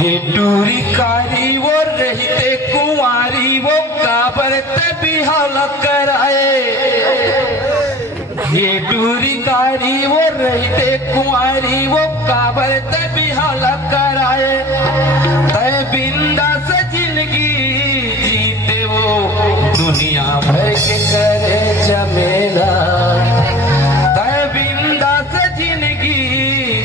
टूरी कारी वो रहते कुंवारी वो काबरते बिहाल कराए। ये टूरी कारी वो रहते कुंवारी वो काबरते बिहाल कराए। तय बिंदास जिंदगी जीते वो दुनिया भर के करे झमेला। तय बिंदास जिंदगी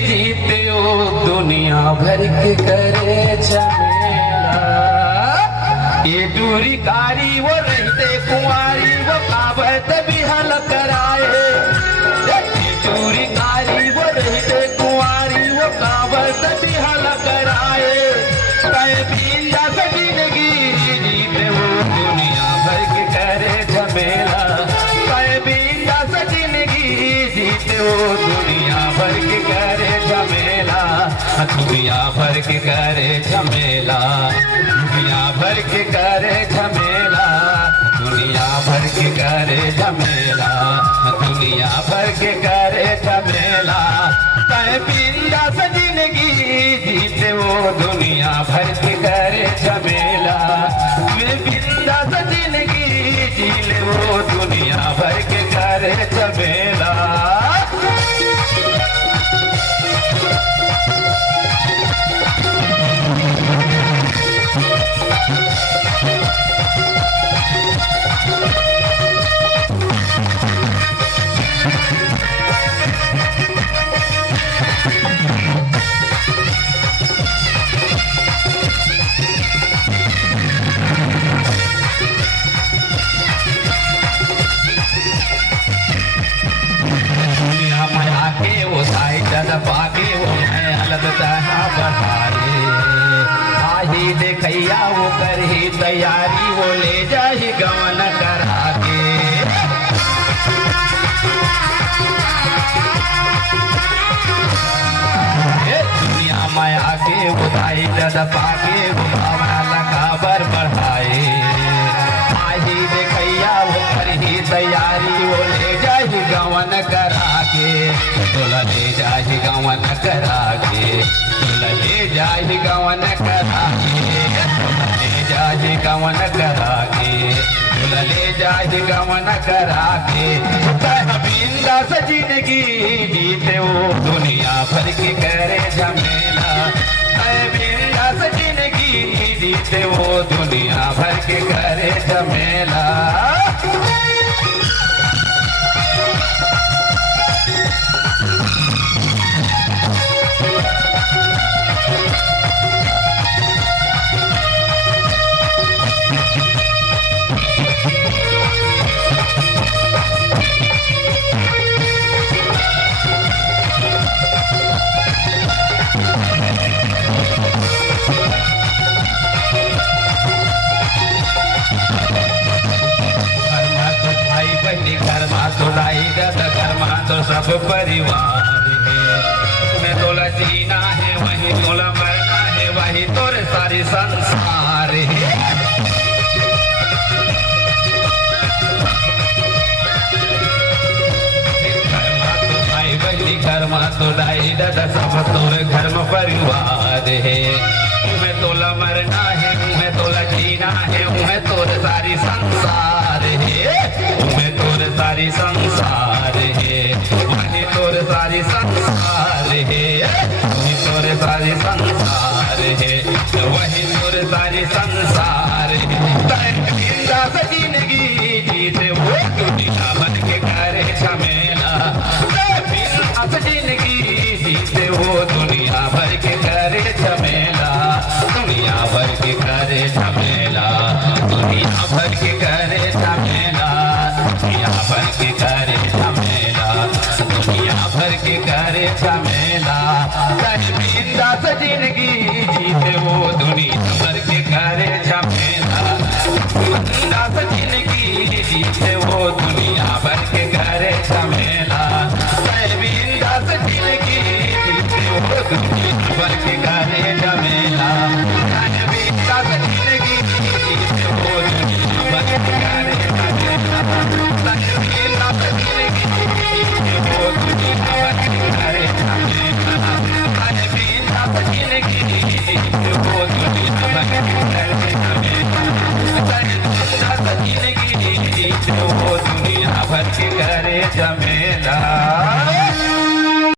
जीते वो दुनिया भर के करे झमेला। ये दूरी कारी वो रहते कुंवारी वो काबत बिहल कराए। ये दूरी कारी वो रहते कुंवारी वो काबत बिहल कराए। तय बिंदास जिंदगी जीते वो दुनिया भर के करे झमेला। तय बिंदास जिंदगी जीते वो दुनिया भर के करे झमेला। दुनिया भर के करे झमेला। दुनिया भर के करे झमेला। दुनिया भर के करे झमेला। दुनिया भर के करे झमेला। तय बिंदास जिंदगी जीते वो दुनिया भर के करे झमेला। वे बिंदास जिंदगी जीले वो दुनिया भर के करे झमेला। पाके वो मैं हलत चाहा बहारे। आही देखैया वो कर ही तैयारी वो ले जाही गवन करा के। दुनिया में आके वो दाई दद पाके वो भावना लगा बर बढ़ाए। आही देखैया वो कर ही तैयारी वो ले जाही गवन करा के। तोला ले जाहि गवन करा के। तोला ले जाहि गवन करा के। तोला ले जाहि गवन करा के। तोला ले जाहि गवन करा के। तय बिंदास जिंदगी जीते वो दुनिया भर के करे झमेला। तय बिंदास जिंदगी जीते वो दुनिया भर के करे झमेला। तो सब परिवार है। मैं तोला जीना है वही तोला मरना है वही तोरे सारी संसार है। घर में तो दाई दादा सब तोरे घर में परिवार है। मैं तोला मरना है मैं तोला जीना है मैं तोरे सारी संसार है। मैं तोरे सारी संसार है वही तोरे सारी संसार है। वही तोरे सारी संसार है वही तोरे सारी संसार है। बिंदास जिंदगी जीते वो दुनिया भर के करे झमेला। बिंदास जिंदगी जीते वो दुनिया भर के करे झमेला। दुनिया भर के करे झमेला। दुनिया भर के करे झमेला। दुनिया भर के करे झमेला। दुनिया भर के करे झमेला। बिंदास जिंदगी जीते वो दुनिया भर के करे झमेला। बिंदास जिंदगी जीते वो दुनिया भर के करे झमेला। बिंदास जिंदगी जीते वो दुनिया भर के करे झमेला। बिंदास जिंदगी जीते वो दुनिया भर बीच वो दुनिया भर के करे जमेला।